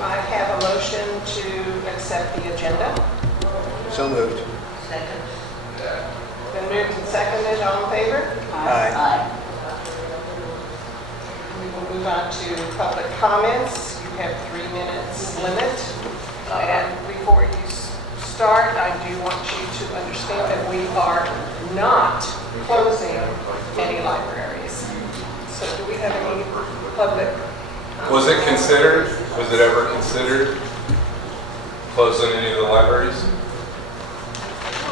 I have a motion to accept the agenda? So moved. Second. Been moved and seconded, all in favor? Aye. We will move on to public comments. You have 3 minutes limit. And before you start, I do want you to understand that we are not closing any libraries. So do we have any public? Was it considered, was it ever considered closing any of the libraries? It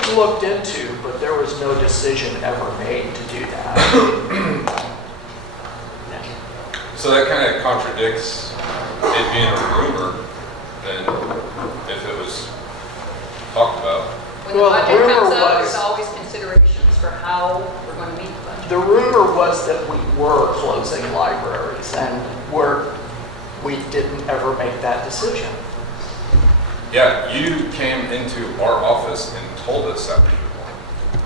was looked into, but there was no decision ever made to do that. So that kind of contradicts it being a rumor than if it was talked about. When the Well, budget rumor comes up, was- there's always considerations for how we're going to meet the budget. The rumor was that we were closing libraries, and we didn't ever make that decision. Yeah, you came into our office and told us that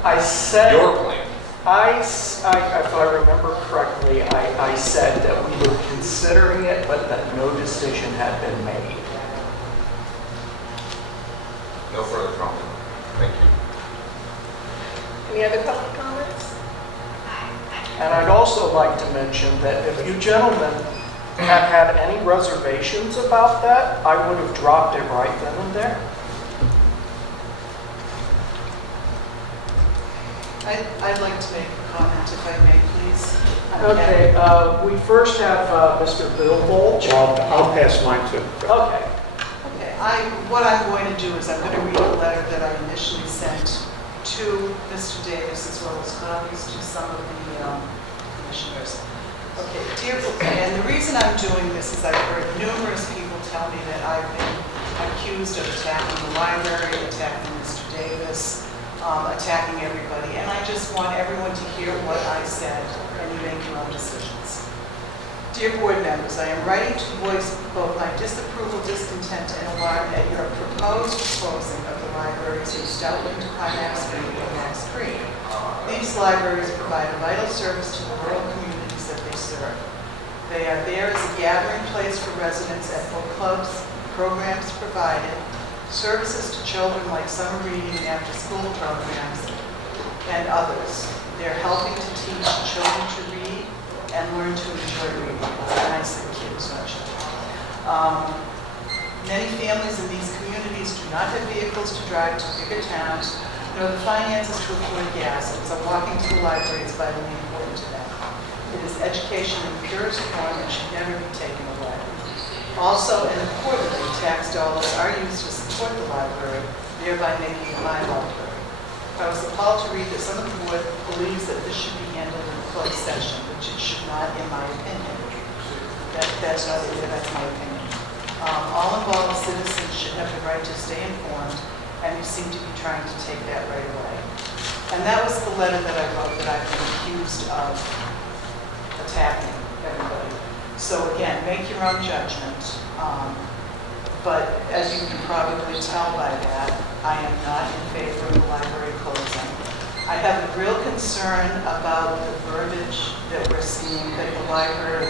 I said, your plan. if I remember correctly, I said that we were considering it, but that no decision had been made. No further comment. Thank you. Any other public comments? And I'd also like to mention that if you gentlemen had had any reservations about that, I would have dropped it right then and there. I'd like to make a comment, if I may, please. Okay, we first have Mr. Bill Bolch. I'll pass mine too. Okay. Okay, what I'm going to do is I'm going to read a letter that I initially sent to Mr. Davis as well as copies to some of the commissioners. Okay, dear, and the reason I'm doing this is I've heard numerous people tell me that I've been accused of attacking the library, attacking Mr. Davis, attacking everybody, and I just want everyone to hear what I said, and you make your own decisions. Dear board members, I am writing to voice both my disapproval, discontent, and alarm at your proposed closing of the libraries in Stoutland, Climax Street, and Max Creek. These libraries provide a vital service to the rural communities that they serve. They are there as a gathering place for residents at book clubs, programs provided, services to children like summer reading and after-school programs, and others. They're helping to teach children to read and learn to enjoy reading. And I say kids, not children. Many families in these communities do not have vehicles to drive to bigger towns, nor the finances to afford gas, and so walking to the library is vitally important to them. It is education in the purest form and should never be taken away. Also, and importantly, tax dollars are used to support the library, thereby making it my library. I was appalled to read that some of the board believes that this should be handled in a closed session, which it should not, in my opinion. That's not it, that's my opinion. All involved citizens should have the right to stay informed, and you seem to be trying to take that right away. And that was the letter that I wrote that I've been accused of attacking everybody. So again, make your own judgment. But as you can probably tell by that, I am not in favor of the library closing. I have a real concern about the verbiage that we're seeing, that the library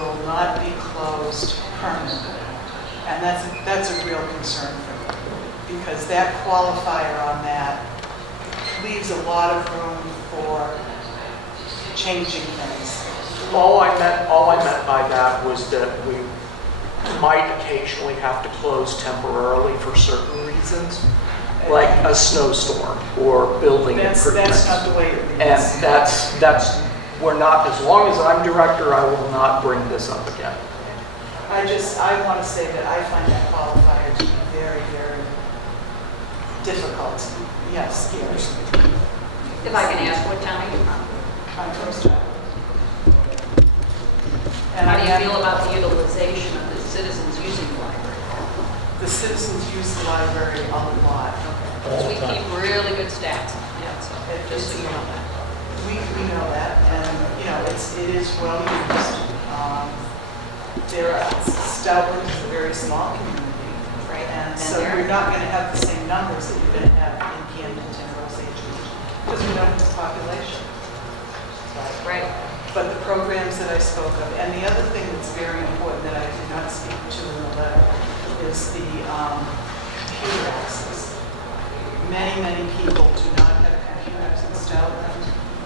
will not be closed permanently. And that's a real concern for me, because that qualifier on that leaves a lot of room for changing things. All I meant by that was that we might occasionally have to close temporarily for certain reasons, like a snowstorm or building improvements. That's not the way it reads. And we're not, as long as I'm director, I will not bring this up again. I want to say that I find that qualifier to be very, very difficult. Yes, yes. If I can ask, what town are you from? I'm from Stratford. And How do you feel about the utilization of the citizens using the library? The citizens use the library a lot. So we keep really good stats on that, so just so you know that. We know that, and it is well used. Stoutland is a very small community, Right. and so you're not going to have the same numbers that you're going to have in Camdenton or Osage because we don't have the population. Right. But the programs that I spoke of, and the other thing that's very important that I did not speak to in the letter is the computer access. Many people do not have computers installed,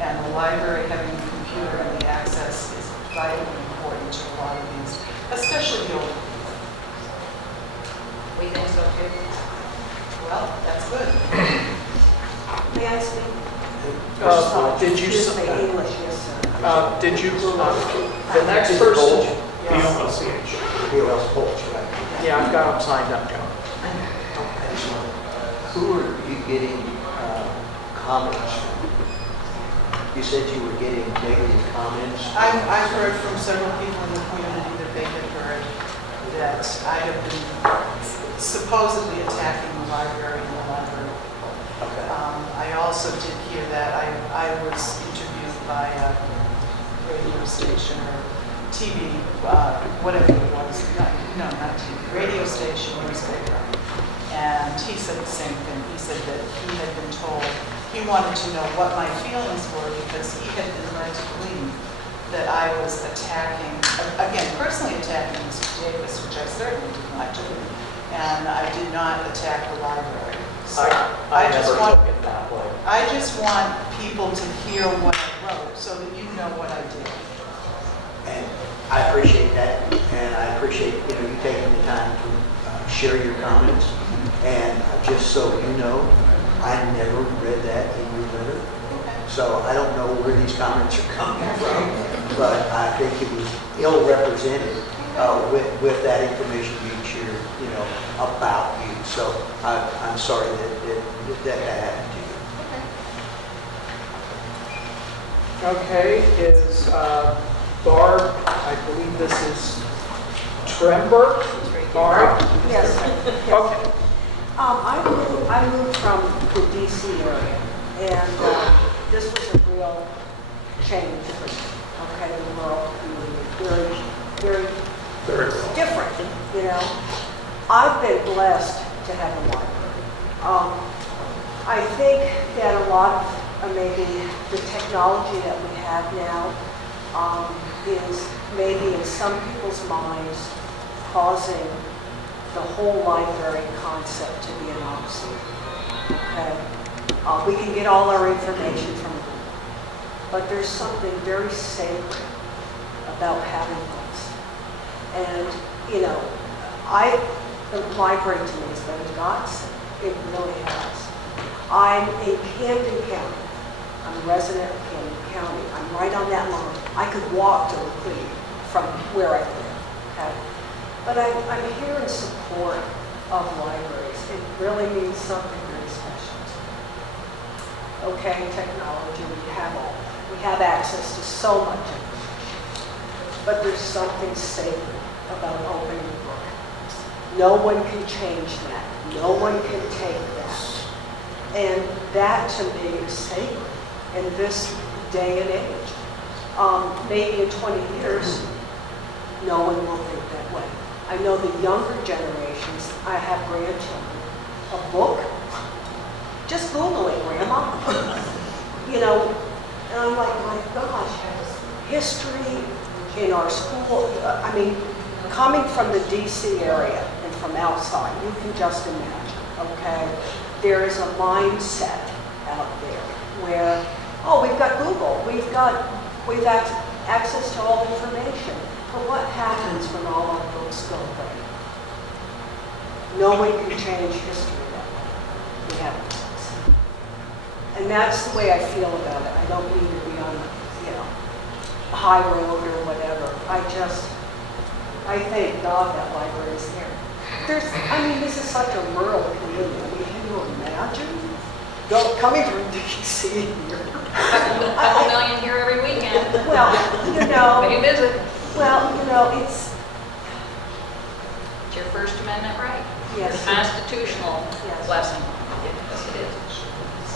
and the library having a computer and the access is vitally important to a lot of these, especially the older people. We think so too. Well, that's good. May I speak? Did you, Excuse me, English, yes, sir. did you, the next person? B-O-L-C-H. B-O-L Polch, right? Yeah, I've got them signed up, John. Who are you getting comments from? You said you were getting negative comments. I've heard from several people in the community that they had heard that I have been supposedly attacking the library and the library people. Okay. I also did hear that I was interviewed by a radio station or TV, whatever it was, no, not TV, radio station, newspaper. And he said the same thing. He said that he had been told, he wanted to know what my feelings were because he had been led to believe that I was attacking, again, personally attacking Mr. Davis, which I certainly did not do. And I did not attack the library. So I just never want, took it that way. I just want people to hear what I wrote so that you know what I did. And I appreciate that, and I appreciate, you taking the time to share your comments. And just so you know, I never read that in your letter. So I don't know where these comments are coming from, but I think it was ill-represented with that information being shared, about you. So I'm sorry that happened to you. Okay, is Barb, I believe this is Trember? Barb? Yes, sir. Yes. Okay. I moved from the DC area, and this was a real change for me. Okay, the rural community, very different, I've been blessed to have a library. I think that a lot of maybe the technology that we have now is maybe in some people's minds causing the whole library concept to be an obsolete. Okay? We can get all our information from Google, but there's something very sacred about having books. And, the library to me has been a godsend. It really has. I'm in Camden County. I'm a resident of Camden County. I'm right on that line. I could walk to Laclede from where I live. Okay? But I'm here in support of libraries. It really means something very special to me. Okay, technology, we have all. We have access to so much information. But there's something sacred about opening a book. No one can change that. No one can take that. And that to me is sacred in this day and age. Maybe in 20 years, no one will think that way. I know the younger generations, I have grandchildren, a book, just Google it, Grandma. And I'm like, my gosh, history in our school, coming from the DC area and from outside, you can just imagine, okay? There is a mindset out there where, we've got Google, we've got access to all information. But what happens when all our books go away? No one can change history that way. We have books. And that's the way I feel about it. I don't mean to be on, a high road or whatever. I thank God that library is there. This is such a rural community. Can you imagine? Coming from DC here. A couple million here every weekend. Well, May visit. Well, it's your First Amendment right. Yes. Your constitutional Yes. blessing. Yes, it is.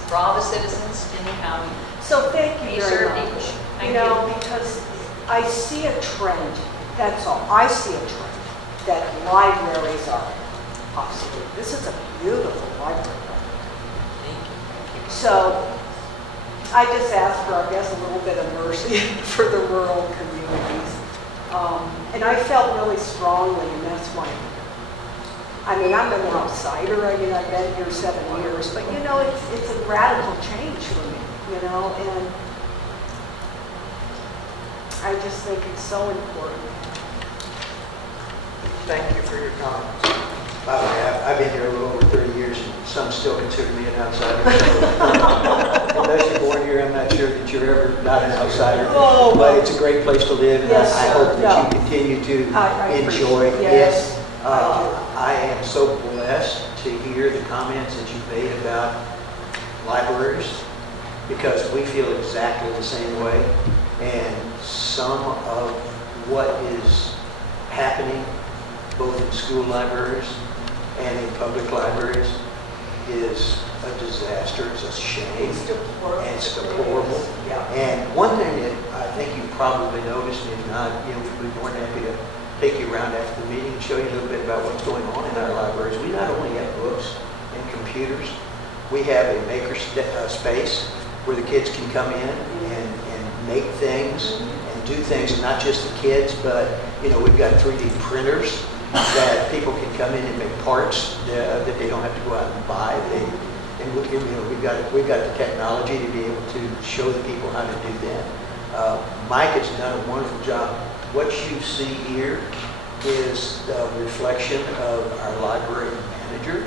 For all the citizens in the county. So thank you Be very served much. equally. Thank you. Because I see a trend, that's all. I see a trend that libraries are obsolete. This is a beautiful library. So I just ask for, I guess, a little bit of mercy for the rural communities. And I felt really strongly, and that's why I mean, I'm an outsider. I mean, I've been here 7 years, but you know, it's a radical change for me, you know, and I just think it's so important. Thank you for your comments. By the way, I've been here a little over 30 years, and some still consider me an outsider. Unless you're born here, I'm not sure that you're ever not an outsider. Oh, But it's a great place to live, and Yes, I sir. hope that you No. continue to I enjoy appreciate- it. yes, I am so blessed to hear the comments that you made about libraries, because we feel exactly the same way. And some of what is happening, both in school libraries and in public libraries, is a disaster, it's a shame, deplorable. and it's deplorable. Yeah. And one thing that I think you probably noticed, if not, you know, we'd be more than happy to take you around after the meeting and show you a little bit about what's going on in our libraries. We not only have books and computers, we have a maker space where the kids can come in and make things and do things, and not just the kids, but, you know, we've got 3D printers that people can come in and make parts that they don't have to go out and buy. And you know, we've got the technology to be able to show the people how to do that. Mike has done a wonderful job. What you see here is the reflection of our library manager,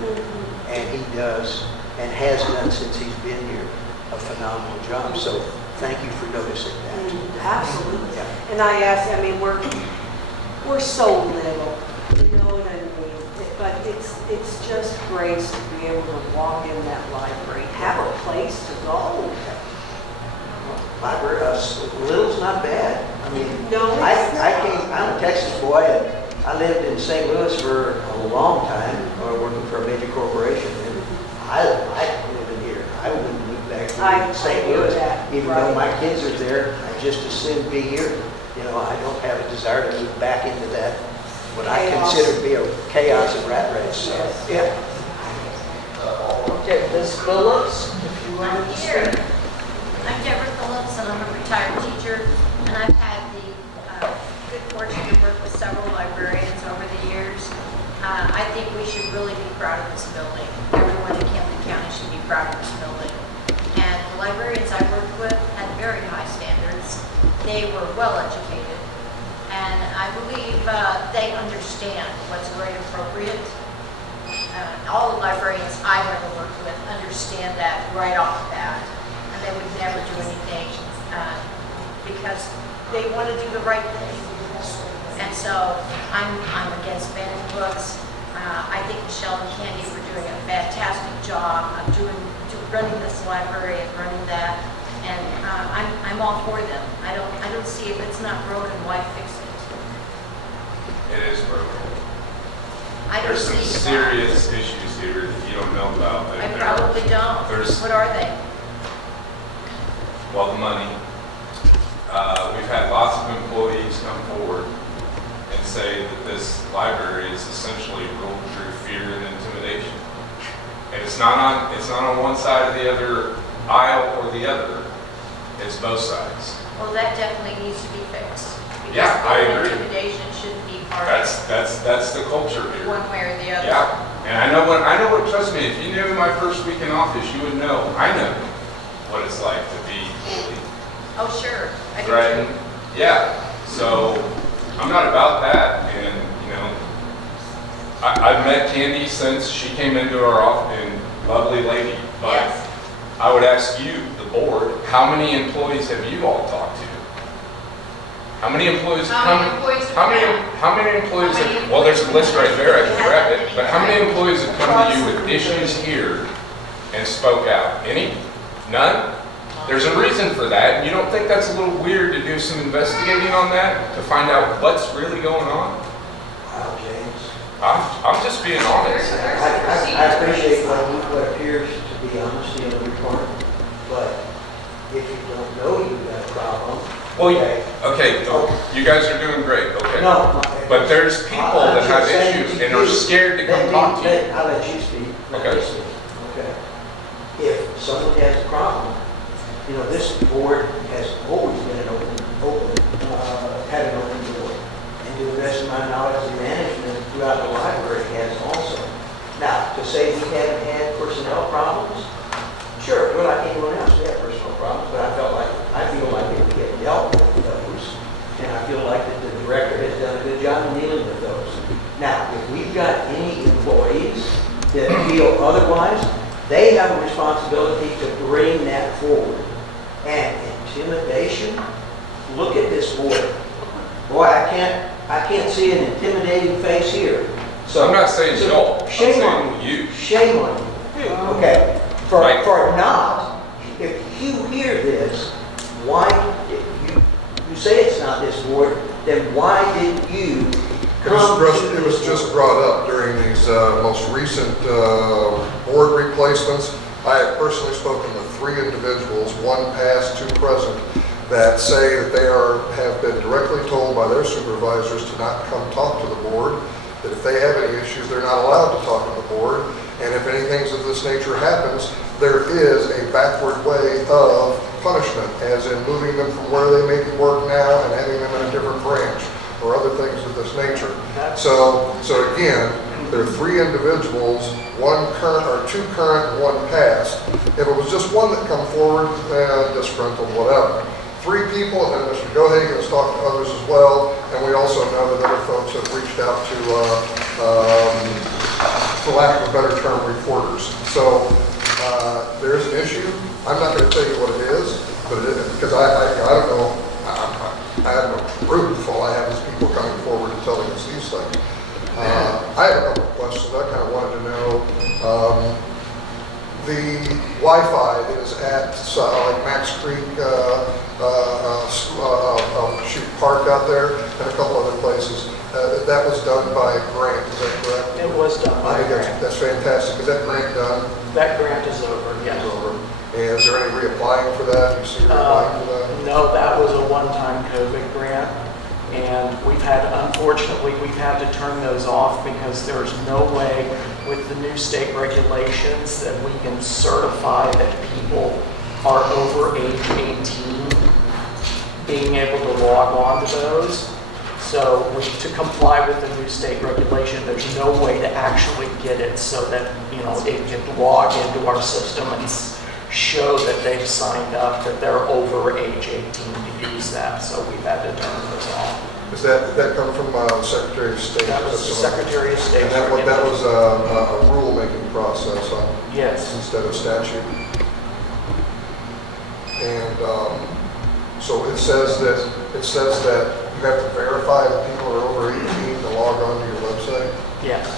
and he does and has done since he's been here a phenomenal job. So thank you for noticing that. Absolutely. Yeah. And I ask, I mean, we're so little, you know what I mean? But it's just great to be able to walk in that library, have a place to go. Library, little's not bad. I mean, No, it's I'm a Texas boy, and I lived in St. Louis for a long time, working for a major corporation. And I live in here. I wouldn't move back I to St. hear Louis, that, even right. though my kids are there. I just as soon be here. You know, I don't have a desire to move back into that, what I Chaos. consider to be a chaos and rat race. So, yeah. Okay, Ms. Phillips, if you want I'm to here. speak. I'm Deborah Phillips, and I'm a retired teacher, and I've had the good fortune to work with several librarians over the years. I think we should really be proud of this building. Everyone in Camden County should be proud of this building. And the librarians I worked with had very high standards. They were well educated, and I believe they understand what's grade appropriate. All the librarians I've ever worked with understand that right off the bat. They would never do anything because they want to do the right thing. And so I'm against banning books. I think Michelle and Candy were doing a fantastic job of running this library and running that. And I'm all for them. I don't see if it's not broken, why fix it? It is broken. I don't There's some see why. serious issues here that you don't know about. I probably don't. There's- What are they? Well, the money. We've had lots of employees come forward and say that this library is essentially ruled through fear and intimidation. And it's not on one side or the other aisle or the other. It's both sides. Well, that definitely needs to be fixed. Yeah, I Because agree. intimidation shouldn't be part of That's the culture here. one way or the other. Yeah, and I know what, trust me, if you knew my first week in office, you would know, I know what it's like to be bullied, Oh, sure. I do too. threatened. Yeah, so I'm not about that, and, you know, I've met Candy since she came into our office, and lovely lady, but Yes. I would ask you, the board, how many employees have you all talked to? How many employees have How come? many employees have How many come? employees How many have, well, there's a list right there, I can employees grab have it, but how many employees have come to you with issues here and spoke out? Any? None? There's a reason for that, and you don't think that's a little weird to do some investigating on that, to find out what's really going on? Wow, James. I'm just being honest. I appreciate what appears to be honesty on your part, but if you don't know you've got a problem, Well, okay. you guys are doing great, okay? No. But there's people that have issues and are scared to come talk to you. I'll let you speak. Okay. Okay. If someone has a problem, you know, this board has always been had an open door. And to the best of my knowledge, the management throughout the library has also. Now, to say we haven't had personnel problems, sure, we're like anyone else, we have personnel problems, but I feel like if we have dealt with those, and I feel like that the director has done a good job in dealing with those. Now, if we've got any employees that feel otherwise, they have a responsibility to bring that forward. And intimidation, look at this board. Boy, I can't see an intimidating face here. So I'm not saying y'all, I'm shame on saying you. Shame on you. Okay, for not, if you hear this, why, if you say it's not this board, then why did you come to It was this just board? brought up during these most recent board replacements. I have personally spoken with 3 individuals, one past, 2 present, that say that they have been directly told by their supervisors to not come talk to the board, that if they have any issues, they're not allowed to talk to the board, and if anything of this nature happens, there is a backward way of punishment, as in moving them from where they maybe work now and having them in a different branch, or other things of this nature. So again, there are 3 individuals, 1 current or 2 current, and 1 past. If it was just one that come forward, disgruntled, whatever. 3 people, and then Mr. Gohagan has talked to others as well, and we also know that other folks have reached out to, for lack of a better term, reporters. So there's an issue. I'm not going to tell you what it is, but it is, because I don't know. I have no proof. All I have is people coming forward and telling us these things. I have a couple of questions. I kind of wanted to know. The Wi-Fi is at like Max Creek Park out there and a couple other places. That was done by grant, is that correct? It was done by I think grant. that's fantastic. Is that grant done? That grant is over, yes. It's over. And is there any reapplying for that? You see reapplying for that? No, that was a one-time COVID grant. And unfortunately, we've had to turn those off because there's no way with the new state regulations that we can certify that people are over age 18 being able to log on to those. So to comply with the new state regulation, there's no way to actually get it so that, it can log into our system and show that they've signed up, that they're over age 18 to use that. So we've had to turn those off. Is that come from the Secretary of State? That was the Secretary of State. And that was a rule-making process, huh? Yes. Instead of statute. And so it says that you have to verify that people are over 18 to log on to your website? Yes.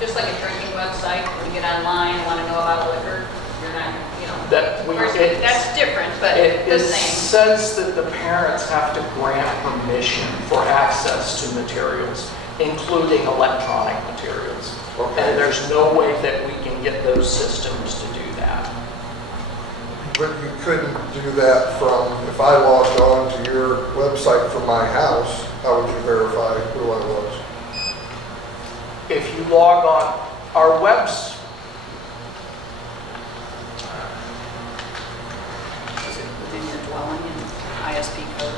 Just like a drinking website, when you get online and want to know about liquor, you're not, that's different, but It the same. says that the parents have to grant permission for access to materials, including electronic materials. Okay. And there's no way that we can get those systems to do that. But you couldn't do that from, if I logged on to your website from my house, how would you verify who I was? If you log on, our webs, Is it within your dwelling and ISP code?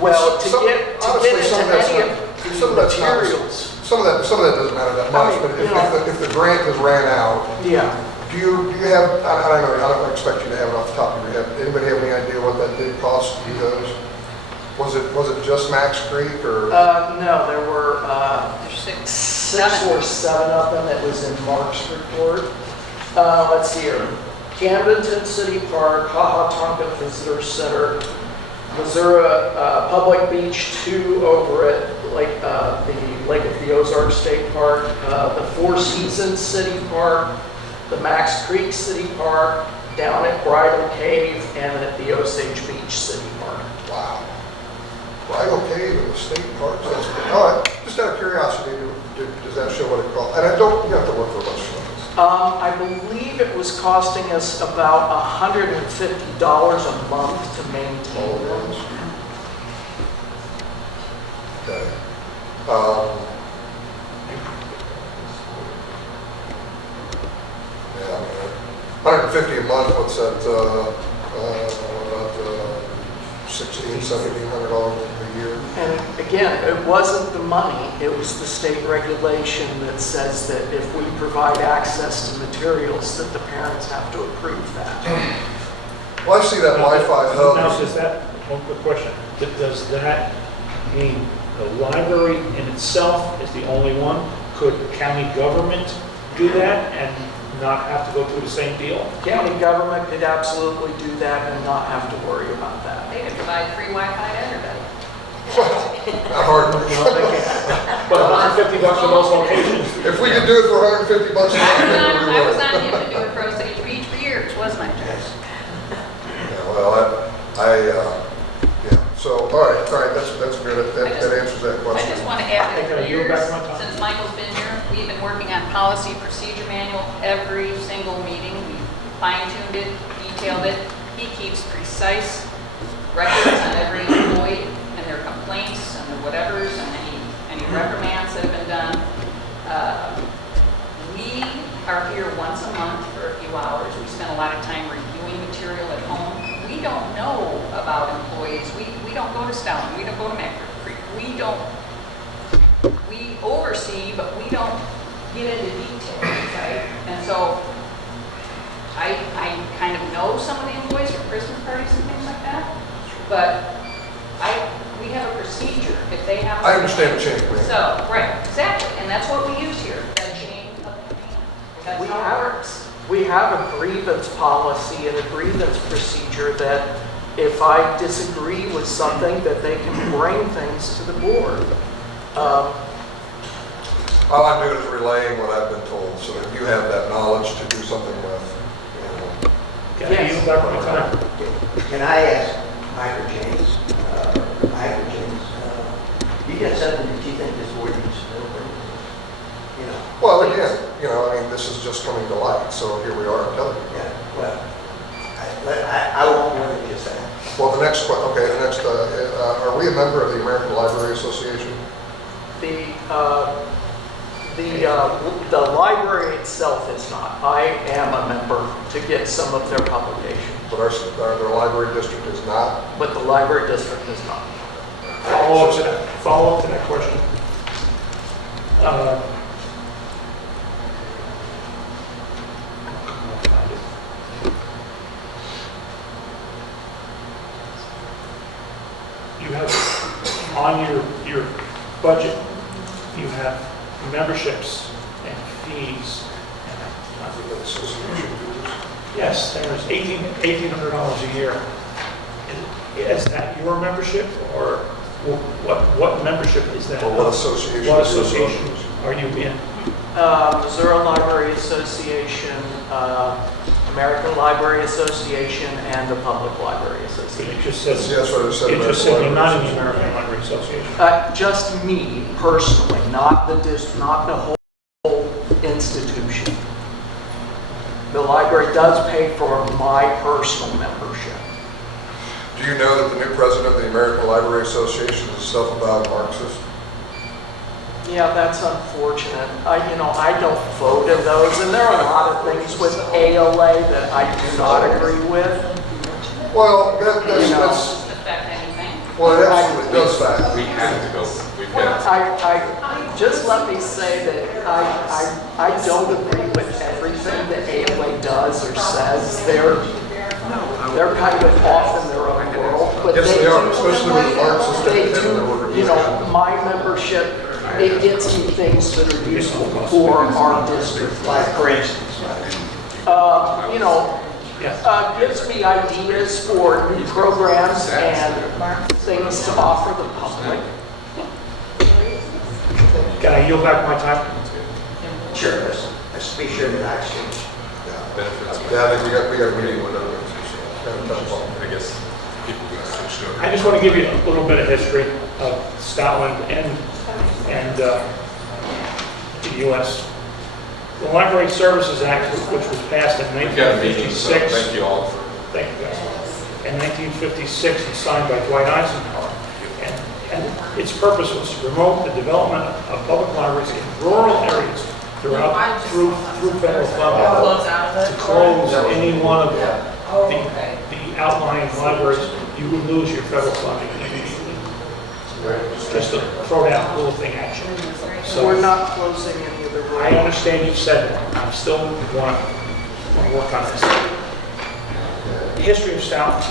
well, to Some- get honestly, into some of that's any not- of some of the that's not- materials. Some of that doesn't matter that much, I mean, but if the grant has ran out, Yeah. do you have, I don't expect you to have it off the top of your head. Anybody have any idea what that did cost you guys? Was it just Max Creek or? No, there were There's 6, 6 7. or 7 of them that was in Mark's report. Let's see here. Camdenton City Park, Hahatonka Visitor Center, Missouri Public Beach 2 over at the Lake of the Ozarks State Park, the Four Seasons City Park, the Max Creek City Park, down at Bridal Cave, and at the Osage Beach City Park. Wow. Bridal Cave in the state parks? That's good. All right, just out of curiosity, does that show what it costs? And you have to look for a bunch of things. I believe it was costing us about $150 a month to maintain them. Okay. Yeah, I mean, 150 a month, what's that, about $1,600, $1,700 a year? And again, it wasn't the money, it was the state regulation that says that if we provide access to materials, that the parents have to approve that. Well, I see that Wi-Fi hub. Now, does that, one quick question, does that mean the library in itself is the only one? Could county government do that and not have to go through the same deal? County government could absolutely do that and not have to worry about that. They could provide free Wi-Fi to everybody. Not hard. But $150 for those locations? If we could do it for $150 a month, we I was would. on him to do it for Osage Beach for years, wasn't I? Yeah, well, yeah, so, all right, that's good, that answers that I question. just want to add Hey, that can I for yield years, back my time? since Michael's been here, we've been working on policy procedure manual every single meeting. We fine-tuned it, detailed it. He keeps precise records on every employee and their complaints and their whatevers and any reprimands that have been done. We are here once a month for a few hours. We spend a lot of time reviewing material at home. We don't know about employees. We don't go to Stalin. We don't go to Macri Creek. We oversee, but we don't get into details, right? And so I kind of know some of the employees from Christmas parties and things like that, but we have a procedure if they have. I understand the chain of command. So, right, exactly, and that's what we use here, the chain of command. That's We how it have, works. we have a grievance policy and a grievance procedure that if I disagree with something, that they can bring things to the board. All I'm doing is relaying what I've been told, so that you have that knowledge to do something with. Can I yield back my time? Can I ask Michael James, you got something that you think this ordinance will bring? You know? Well, again, I mean, this is just coming to light, so here we are, I'm telling you. Yeah, well, I want more than just that. Well, the next, are we a member of the American Library Association? The library itself is not. I am a member to get some of their publications, But our library district is not? but the library district is not. Follow up to that question. You have on your budget, you have memberships and fees. Yes, there's $1,800 a year. Is that your membership, or what membership is that? Or what association? What association are you in? Missouri Library Association, American Library Association, and the Public Library So Association. it just says, Yes, what I said. it just American said you're not in Library the American Library Association. Just me personally, not the whole institution. The library does pay for my personal membership. Do you know that the new president of the American Library Association is a self-avowed Marxist? Yeah, that's unfortunate. I don't vote in those, and there are a lot of things with ALA that I do not agree with. Well, that's, Doesn't affect anything. well, it absolutely does that. We had to go, we had I just let me say that I don't agree with everything that ALA does or says. They're kind of off in their own world, but Yes, they are, especially with Marxist they and their do, organization. my membership, it gets me things that are useful for our district. Like, for instance, Gives me ideas for new programs and things to offer the public. Can I yield back my time? sure, let's be sure that I exchange. benefits. Yeah, I think we got a meeting with them. I guess people can switch over. I just want to give you a little bit of history of Scotland and the U.S. The Library Services Act, which was passed in We've got a meeting, so 1956. thank you all for. Thank you, guys. In 1956, and signed by Dwight Eisenhower. And its purpose was to promote the development of public libraries in rural areas through federal funding. To close any one of the outlying libraries, you would lose your federal funding immediately. Just to throw that little thing at you. So We're not closing any of the I room. understand you've said that. I'm still want to work on this. The history of Stoughton.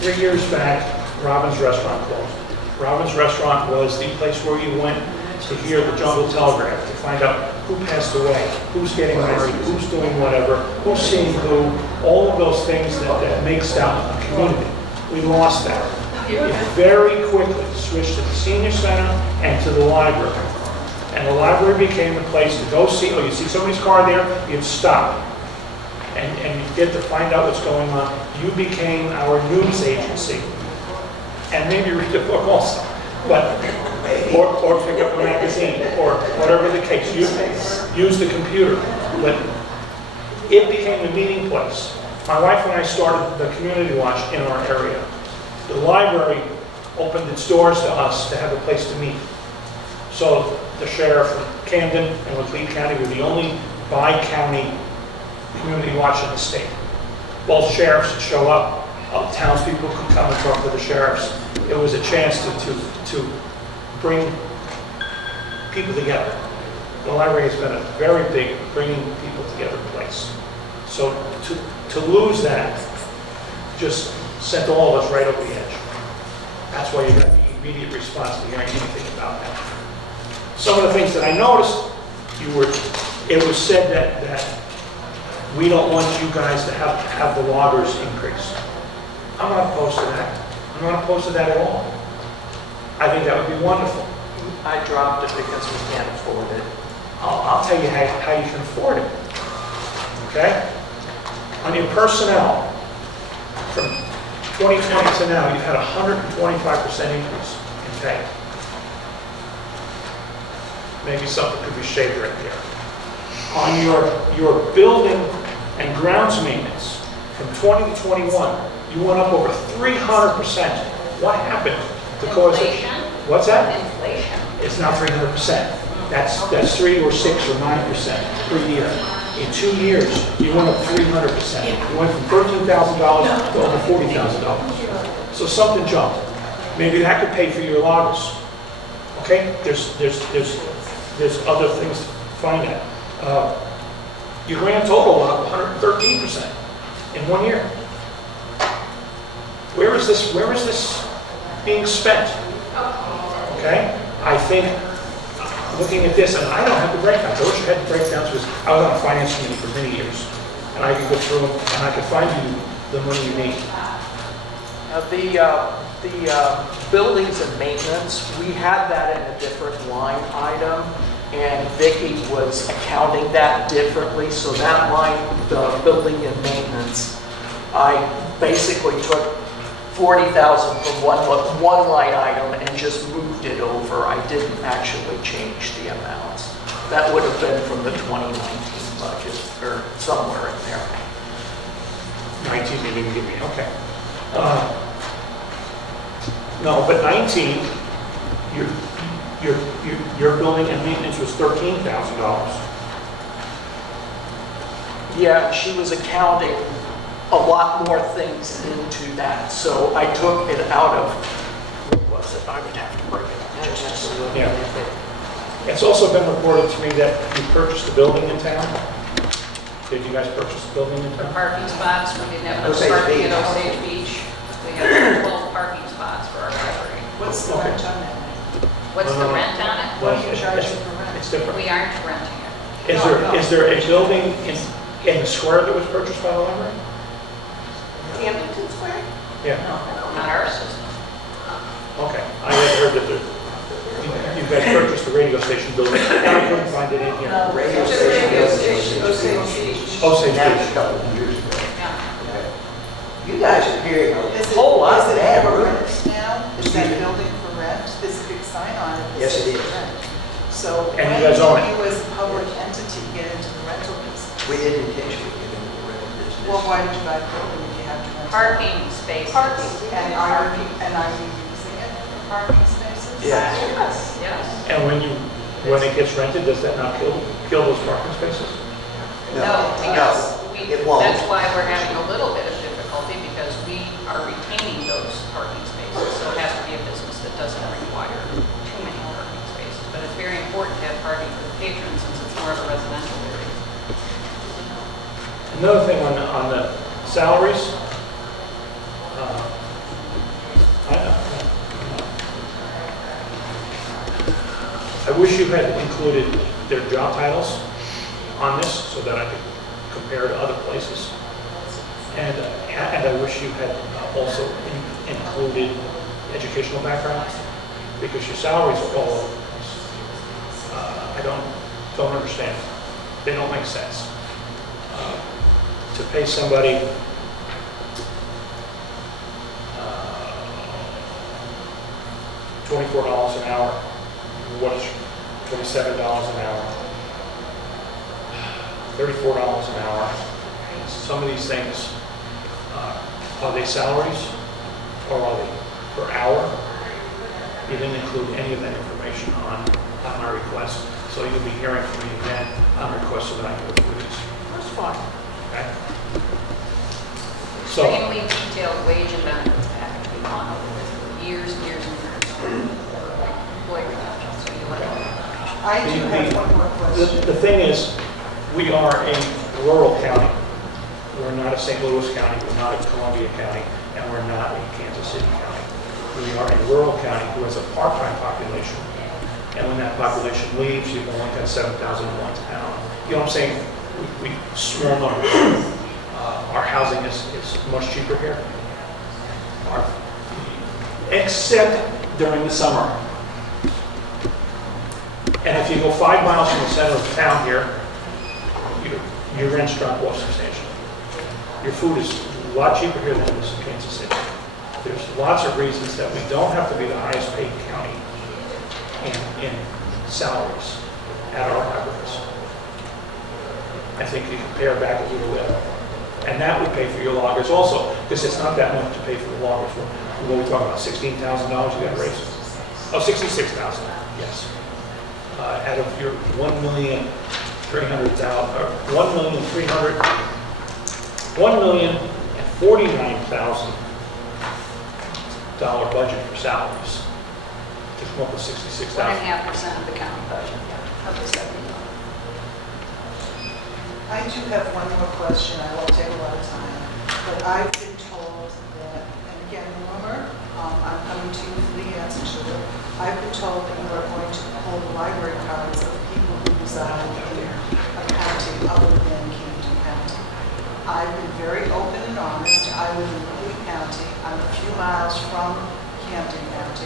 3 years back, Robin's Restaurant closed. Robin's Restaurant was the place where you went to hear the Jungle Telegraph, to find out who passed away, who's getting married, who's doing whatever, who's seeing who, all of those things that make Stoughton a community. We lost that. It very quickly switched to the senior center and to the library. And the library became a place to go see, oh, you see somebody's car there, you'd stop. And you get to find out what's going on. You became our news agency. And maybe read a book also. But, or pick up a magazine, or whatever the case. Use the computer. But it became a meeting place. My wife and I started the community watch in our area. The library opened its doors to us to have a place to meet. So the sheriff of Camden and Macleod County were the only bi-county community watch in the state. Both sheriffs would show up. Townspeople could come and talk to the sheriffs. It was a chance to bring people together. The library has been a very big bringing people together place. So to lose that just sent all of us right over the edge. That's why you got the immediate response to hearing anything about that. Some of the things that I noticed, it was said that we don't want you guys to have the loggers increase. I'm not opposed to that. I'm not opposed to that at all. I think that would be wonderful. I dropped it because we can't afford it. I'll tell you how you can afford it. Okay? On your personnel, from 2020 to now, you've had a 125% increase in pay. Maybe something could be shaved right there. On your building and grounds maintenance, from 20 to 21, you went up over 300%. What happened to cause it? Inflation? What's that? Inflation. It's not 300%. That's 3 or 6 or 9% per year. In 2 years, you went up 300%. You went from $13,000 to over $40,000. So something jumped. Maybe that could pay for your loggers. Okay? There's other things to find out. Your grand total went up 113% in 1 year. Where is this being spent? Okay? I think, looking at this, and I don't have the breakdowns. I wish I had the breakdowns because I was on a finance committee for many years. And I could go through them and I could find you the money you need. The buildings and maintenance, we had that in a different line item, and Vicki was accounting that differently. So that line, the building and maintenance, I basically took 40,000 from one line item and just moved it over. I didn't actually change the amounts. That would have been from the 2019 budget, or somewhere in there. 19 you didn't give me, okay. No, but 19, your building and maintenance was $13,000. Yeah, she was accounting a lot more things into that. So I took it out of, what was it? I would have to break it up just a second. Yeah. It's also been reported to me that you purchased a building in town. Did you guys purchase a building in For town? parking spots, we didn't have enough Osage parking Beach. at Osage Beach. We have 12 parking spots for our library. What's the rent on that? What's the rent on it? What are you charging for rent? It's different. We aren't renting it. Is there a building in the square that was purchased by the library? Camdenton Square? Yeah. No, not our system. Okay. I had heard that you guys purchased the radio station building. And I couldn't find it in here. Radio Just radio station. station, Osage Beach. Osage That was a Beach. couple of years ago. Yeah. You guys are hearing Is a it, whole lot is of it bad for rumors. rent now? Is that building for rent? There's a big sign on it. that Yes, it says is. rent. So And when you guys own it? did you as a public entity get into the rental business? We didn't intentionally get into the rental business. Well, why did you buy the building if you have to rent? it? Parking spaces. Parking, and are you using it for parking spaces? Yes. Yes. And when it gets rented, does that not kill those parking spaces? No, because it won't. that's why we're having a little bit of difficulty because we are retaining those parking spaces. So it has to be a business that doesn't require Another thing on the salaries. I wish you had included their job titles on this so that I could compare to other places. And I wish you had also included educational background, because your salaries are all over the place. I don't understand. They don't make sense. To pay somebody $24 an hour, what's $27 an hour, $34 an hour. Some of these things, are they salaries or are they per hour? You didn't include any of that information on my request, so you'll be hearing from me again on request so that I can go through these. That's fine. Okay? So, Extremely detailed wage and benefits package we've gone over this for years and years and years. Employee retention, so you want to. I do have one more question. the thing is, we are a rural county. We're not a St. Louis County, we're not a Columbia County, and we're not a Kansas City County. We are a rural county who has a part-time population. And when that population leaves, you've only got 7,001 town. You know what I'm saying? We small numbers. Our housing is much cheaper here. Except during the summer. And if you go 5 miles from the center of town here, your rents drop off substantially. Your food is a lot cheaper here than it is in Kansas City. There's lots of reasons that we don't have to be the highest paid county in salaries at our libraries. I think you compare back as you live. And that would pay for your loggers also, because it's not that much to pay for the loggers. What are we talking about, $16,000 you got raised? Oh, $66,000, yes. Out of your $1,300,000, or $1,049,000 budget for salaries. To come up with $66,000. 1.5% of the county budget, of the 70. I do have one more question, I won't take a lot of time, but I've been told that, and again, rumor, I'm coming to you for the answer to it. I've been told that you are going to hold library cards of people who reside in a county other than Camden County. I've been very open and honest. I live in Lee County. I'm a few miles from Camden County.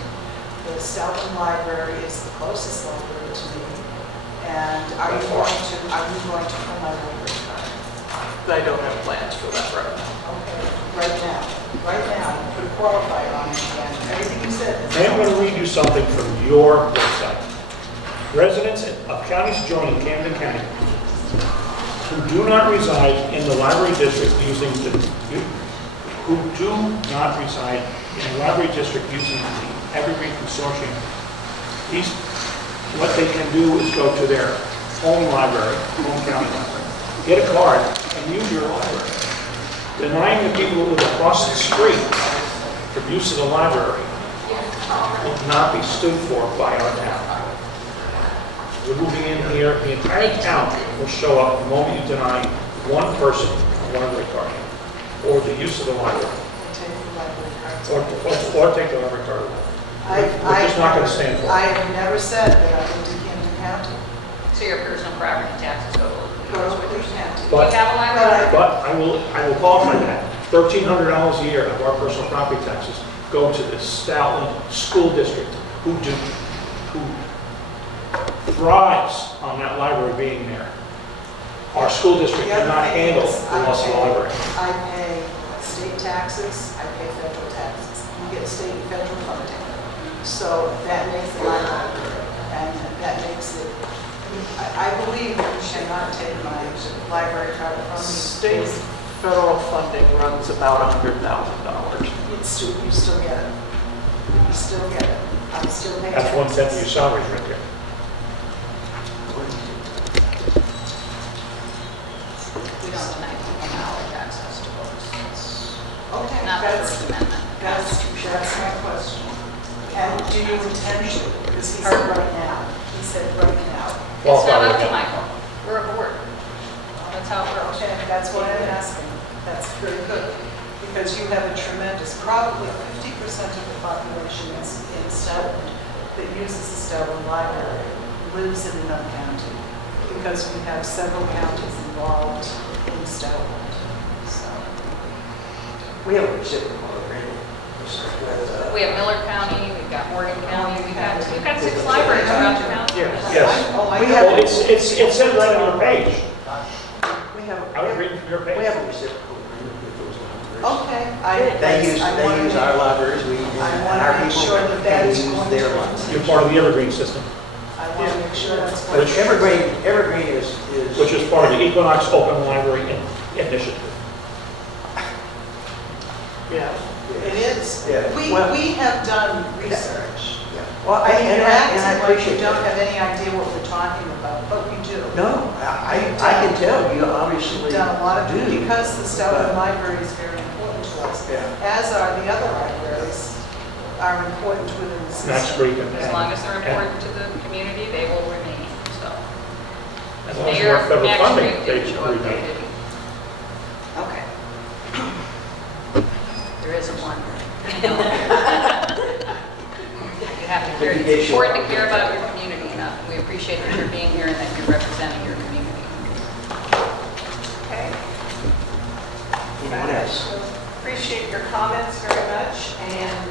The Stoughton Library is the closest library to me. And are you going to pull my library card? I don't have plans for that right now. Okay, right now, put a qualifier on it again. Everything you said. I am going to read you something from your website. Residents of counties joining Camden County who do not reside in the library district using the Evergreen Consortium, what they can do is go to their home library, home county library, get a card, and use your library. Denying the people who live across the street from use of the library will not be stood for by our town. We will be in here, the entire town will show up the moment you deny one person one of their card, or the use of the library, Take the library cards. or take the library card. We're just not going to stand for it. I have never said that I lived in Camden County. So your personal property taxes go Go to to Lee County. Do But- you have a library? But I will qualify that. $1,300 a year of our personal property taxes go to the Stoughton School District, who thrives on that library being there. Our school district The other cannot thing handle is, the loss of the library. I pay state taxes, I pay federal taxes. We get state and federal funding. So that makes the library, and that makes it, I believe that you should not take my library card from me. State federal funding runs about $100,000. You still get it. You still get it. I'm still paying That's 1/10 of your taxes. salaries right there. We don't deny people knowledge access to books. Okay, Not the that's, First Amendment. that's my question. And do you intend to? Because he said right now. He said right now. It's not up Qualify to right now. Michael. We're a board. That's how it works. Okay. that's why I'm asking. That's very good, because you have a tremendous, probably 50% of the population is in Stoughton that uses the Stoughton Library, lives in another county, because we have several counties involved in Stoughton. So, We have a reciprocal agreement. We have Miller County, we've got Morgan County, we've got 6 libraries around the county. Yes. oh, I We got Well, it said right on your page. We have, I was reading from your we have page. a reciprocal agreement with those libraries. Okay. They use our libraries, I and our want to make people sure that that can is use going their to. libraries. You're part of the Evergreen system, I want to make sure that's going Which to. Evergreen is. which is part of the Equinox Open Library Initiative. Yeah, it is. Yeah. We have done research. Well, I mean, and you're I acting like you appreciate don't that. have any idea what we're talking about, but we do. No, I can tell you obviously We've done a lot of, do. because the Stoughton Library is very important to us, Yeah. as are the other libraries, are important within the system. Max Creek and, As long as they're important to the community, they will remain, so. as long as you have federal Max funding, Creek they did should what they remain. did. Okay. There isn't one. You have to care, it's important to care about your community enough. We appreciate that you're being here and that you're representing your community. Okay. Anyone else? Appreciate your comments very much, and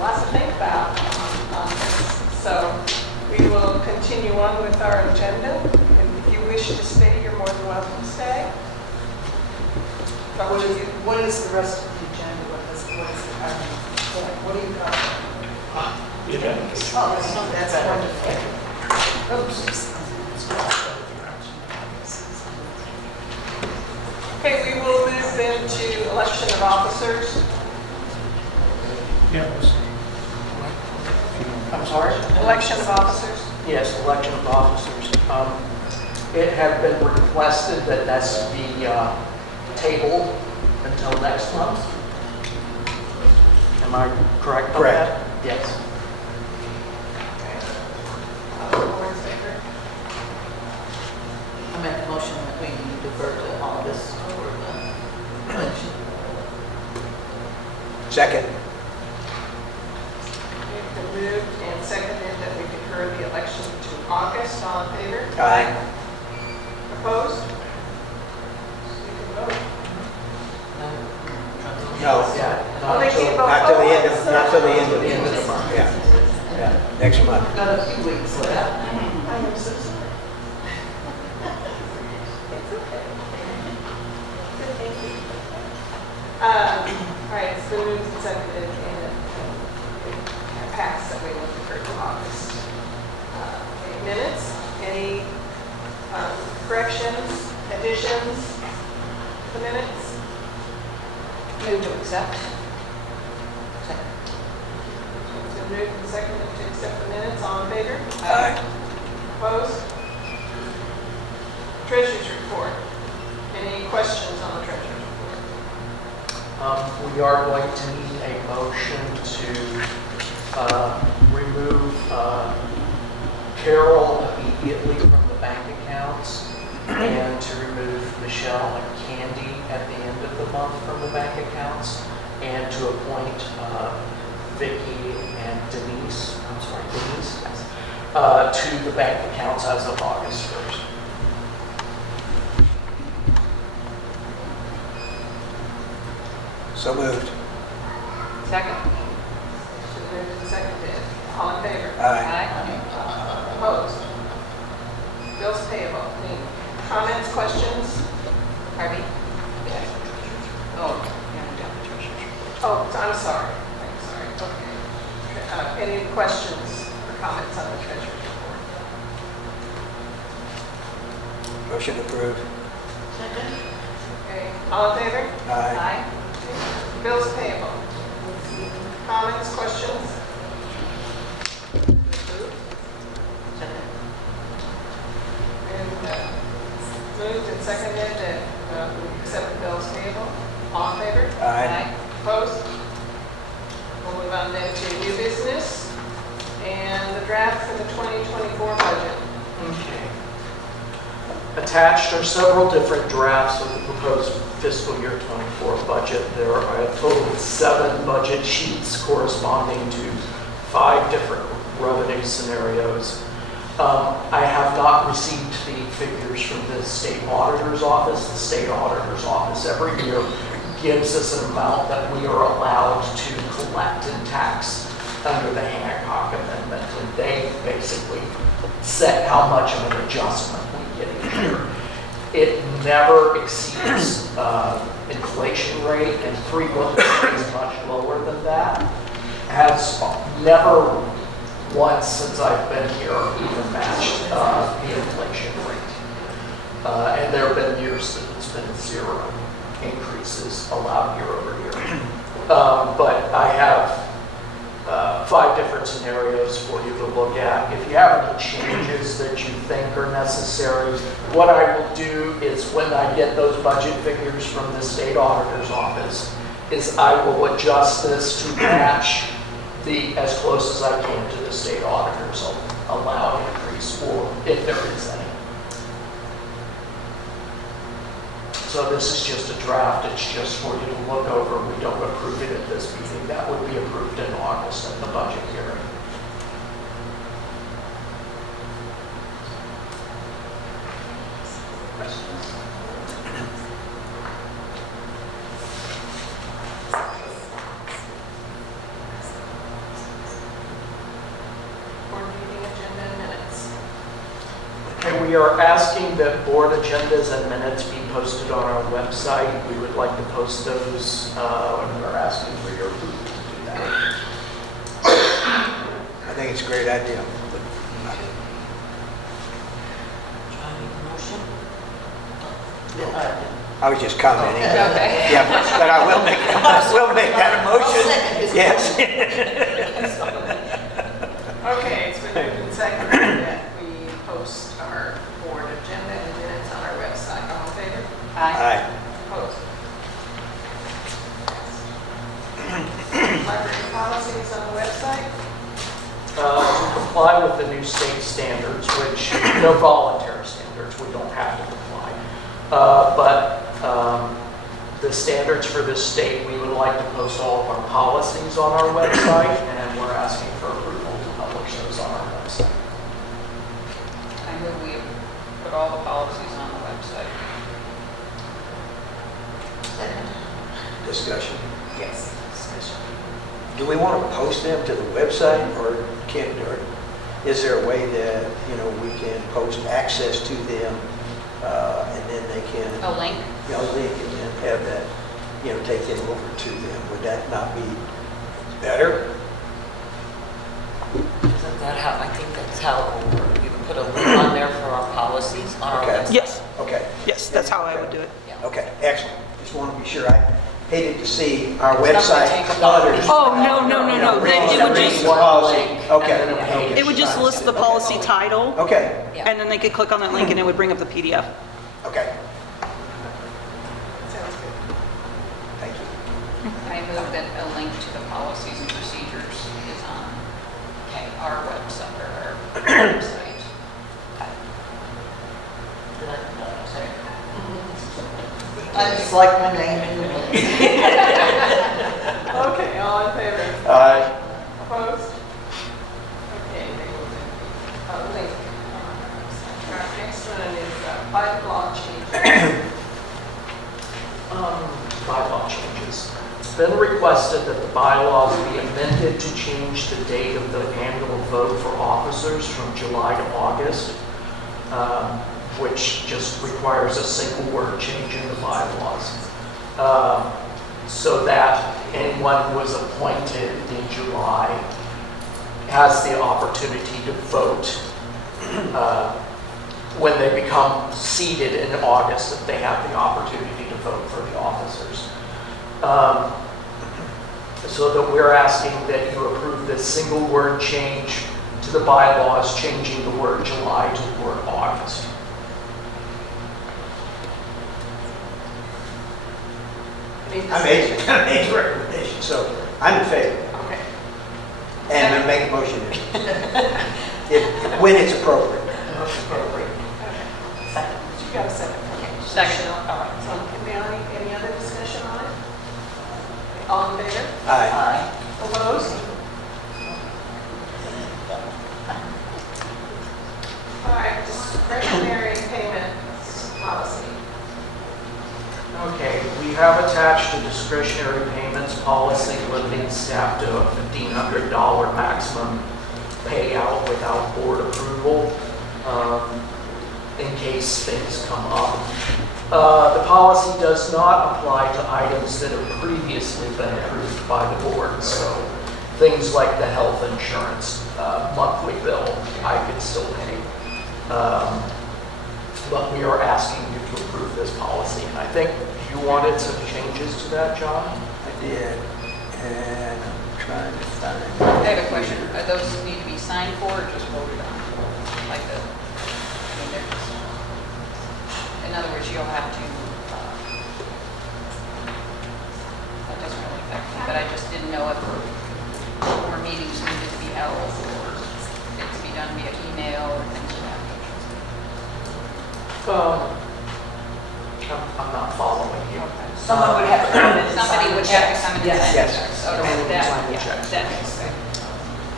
lots to think about on this. So we will continue on with our agenda, and if you wish to stay, you're more than welcome to stay. But What is the rest of the agenda? What do you got? The agenda. Oh, that's wonderful. Oops. Okay, we will move then to election of officers. Yes. I'm sorry? Election of officers. Yes, election of officers. It had been requested that that's be tabled until next month. Am I correct on Correct. that? Yes. Board's favor. I make a motion that we defer to August for the election. Second. It's been moved and seconded that we defer the election to August. All in favor? Aye. Opposed? You can vote. No, Oh, they can't vote. not till the end of, Oh, not till the end of The end of the month. Yeah, yeah, next month. Got a few weeks left. I am so sorry. It's okay. Good, thank you. All right, it's been moved and seconded and it passed that we will defer to August. Okay, minutes, any corrections, additions to the minutes? Move to accept. It's been moved and seconded to accept the minutes. All in favor? Aye. Opposed? Treasurer's report. Any questions on the treasurer's report? We are going to need a motion to remove Carol immediately from the bank accounts and to remove Michelle and Candy at the end of the month from the bank accounts and to appoint Vicki and Denise to the bank accounts as of August 1st. So moved. Second. Been moved and seconded. All in favor? Aye. Opposed? Bills payable. Any comments, questions? Harvey? Oh, yeah, we got the treasurer's report. Oh, I'm sorry. I'm sorry. Okay. Any questions or comments on the treasurer's report? Motion approved. Okay. All in favor? Aye. Bills payable. Comments, questions? Approved. And moved and seconded that we accept the bills payable. All in favor? Aye. Opposed? We'll move on then to new business and the draft for the 2024 budget. Okay. Attached are several different drafts of the proposed fiscal year 24 budget. There are a total of 7 budget sheets corresponding to 5 different revenue scenarios. I have not received the figures from the state auditor's office. The state auditor's office every year gives us an amount that we are allowed to collect in tax under the Hancock Amendment, and they basically set how much of an adjustment we get each year. It never exceeds inflation rate, and frequently is much lower than that. Has never once since I've been here even matched the inflation rate. And there have been years that it's been 0 increases allowed year over year. But I have 5 different scenarios for you to look at. If you have any changes that you think are necessary, what I will do is when I get those budget figures from the state auditor's office, is I will adjust this to match as close as I can to the state auditor's allowed increase, or if there is any. So this is just a draft, it's just for you to look over. We don't approve it at this meeting. That would be approved in August at the budget hearing. Board meeting agenda and minutes. And we are asking that board agendas and minutes be posted on our website. We would like to post those, and we're asking for your approval to do that. I think it's a great idea. I was just commenting. Okay. Yeah, but I will make that a motion. Yes. Okay, it's been moved and seconded that we post our board agenda and minutes on our website. All in favor? Aye. Opposed? Library policies on the website? To comply with the new state standards, which, no voluntary standards, we don't have to comply. But the standards for this state, we would like to post all of our policies on our website, and we're asking for approval to publish those on our website. I move we put all the policies on the website. Discussion. Yes. Discussion. Do we want to post them to the website, or is there a way that, we can post access to them, and then they can, A link? link and then have that, take them over to them? Would that not be better? Isn't that how, I think that's how it will work. You can put a link on there for our policies on our Okay. website. Yes, Okay. yes, that's how I would do it. Okay, excellent. Just want to be sure. I hated to see our It's not gonna website take a cluttered. Oh, no. It would just, Okay. it would just list the policy title, Okay, Yeah. and then they could click on that link and it would bring up the PDF. okay. Sounds good. Thank you. I move that a link to the policies and procedures is on our website, or our website. I just like my name in the minutes. Okay, all in favor? Opposed? Okay, they will then be link on our website. Our next one is bylaw change. Bylaw changes. It's been requested that the bylaws be amended to change the date of the annual vote for officers from July to August, which just requires a single word change in the bylaws. So that anyone who was appointed in July has the opportunity to vote when they become seated in August, that they have the opportunity to vote for the officers. So that we're asking that you approve this single word change to the bylaws, changing the word July to the word August. Amazing recommendation, so I'm in favor. Okay. And I make a motion when it's appropriate. Okay. got a second? Second. All right, so any other discussion on it? All in favor? Aye. Opposed? All right, discretionary payments policy. Okay, we have attached a discretionary payments policy limiting staff to a $1,500 maximum payout without board approval in case things come up. The policy does not apply to items that have previously been approved by the board. So things like the health insurance monthly bill, I could still pay. But we are asking you to approve this policy. And I think you wanted some changes to that, John? I did, and I'm trying to find. I have a question. Are those need to be signed for or just voted on? Like the, I mean, in other words, you'll have to, that doesn't really affect me, but I just didn't know if more meetings needed to be held or it to be done via email or things of that nature. I'm not following you. Someone would have to come in and Somebody sign would the have to checks. come in and Yes. sign the Yes. checks. Oh, And we that- sign the yeah, checks.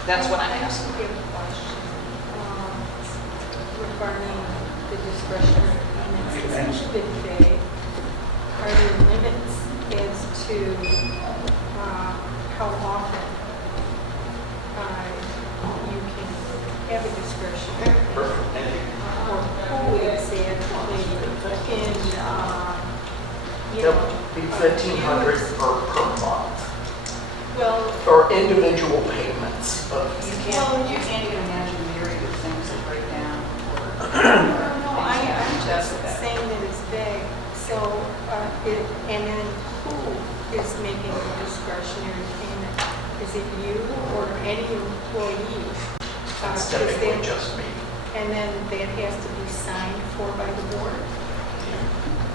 That's what I'm asking. I have a question regarding the discretionary payments. It seems a bit vague. Are there limits as to how often you can have a discretionary payment? Or who exactly in, you It'll know? be $1,500 per month, Well, or individual payments of You can't even imagine the myriad of things that break down or. no, I'm just saying that it's vague. So, and then who is making the discretionary payment? Is it you or any employee? It's Is typically that- just me. And then that has to be signed for by the board?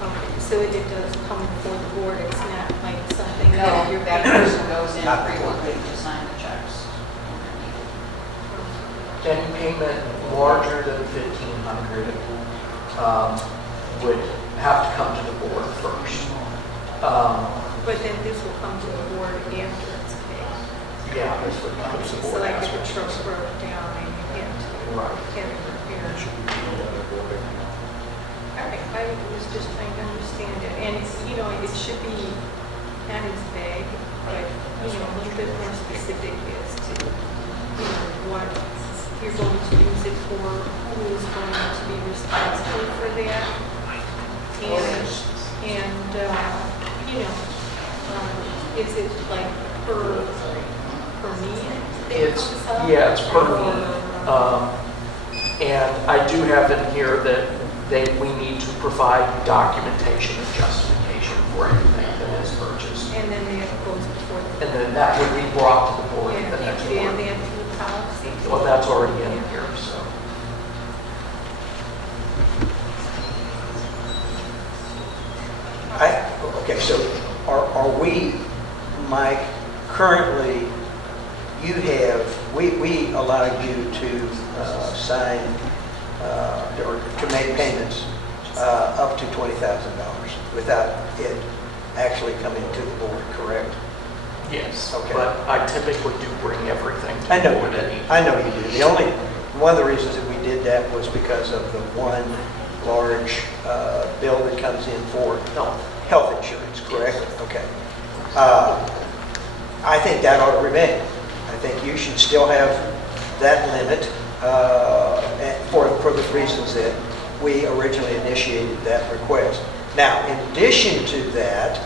Okay, so it does come before the board, it's not like something No, that you're that paying? person goes in Not frequently to sign the checks. Any payment larger than $1,500 would have to come to the board first. But then this will come to the board after it's paid? Yeah, this would come to the So board. like if after a it's truck paid. broke down and you had to Right. have it repaired? All right, I was just trying to understand it, and it's, you know, it should be not as vague, but, you know, a little bit more specific as to, you know, what you're going to use it for, who is going to be responsible for that, and, you know, is it like per meeting? that It's, comes up? yeah, it's per Or, meeting. And I do have in here that we need to provide documentation and justification for anything that is purchased. And then that goes before the. And then that would be brought to the board at the Yeah, next you can board. add that to the policy. Well, that's already in here, so. Okay, so are we, Mike, currently, we allowed you to sign or to make payments up to $20,000 without it actually coming to the board, correct? Yes. Okay. But I typically do bring everything to I the know board. you do. I know you do. One of the reasons that we did that was because of the one large bill that comes in for health insurance, correct? Okay. I think that ought to remain. I think you should still have that limit for the reasons that we originally initiated that request. Now, in addition to that,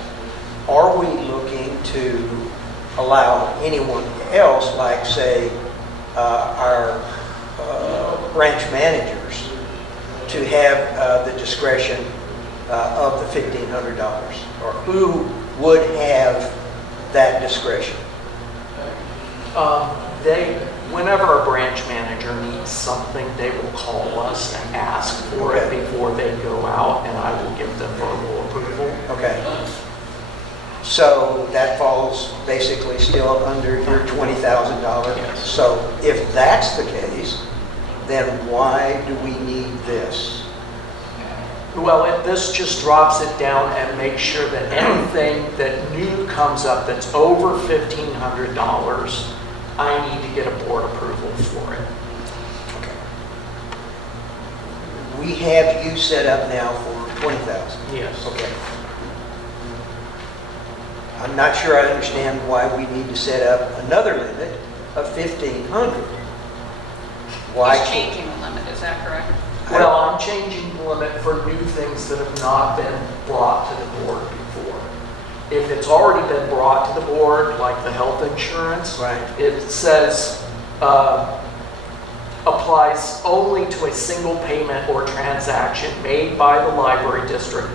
are we looking to allow anyone else, like say our branch managers, to have the discretion of the $1,500? Or who would have that discretion? Whenever a branch manager needs something, they will call us and ask for it before they go out, and I will give them verbal approval. Okay. So that falls basically still under your $20,000. Yes. So if that's the case, then why do we need this? Well, this just drops it down and makes sure that anything that new comes up that's over $1,500, I need to get a board approval for it. We have you set up now for 20,000. Yes. Okay. I'm not sure I understand why we need to set up another limit of 1,500. Why? He's changing the limit, is that correct? Well, I'm changing the limit for new things that have not been brought to the board before. If it's already been brought to the board, like the health insurance, Right. it says applies only to a single payment or transaction made by the library district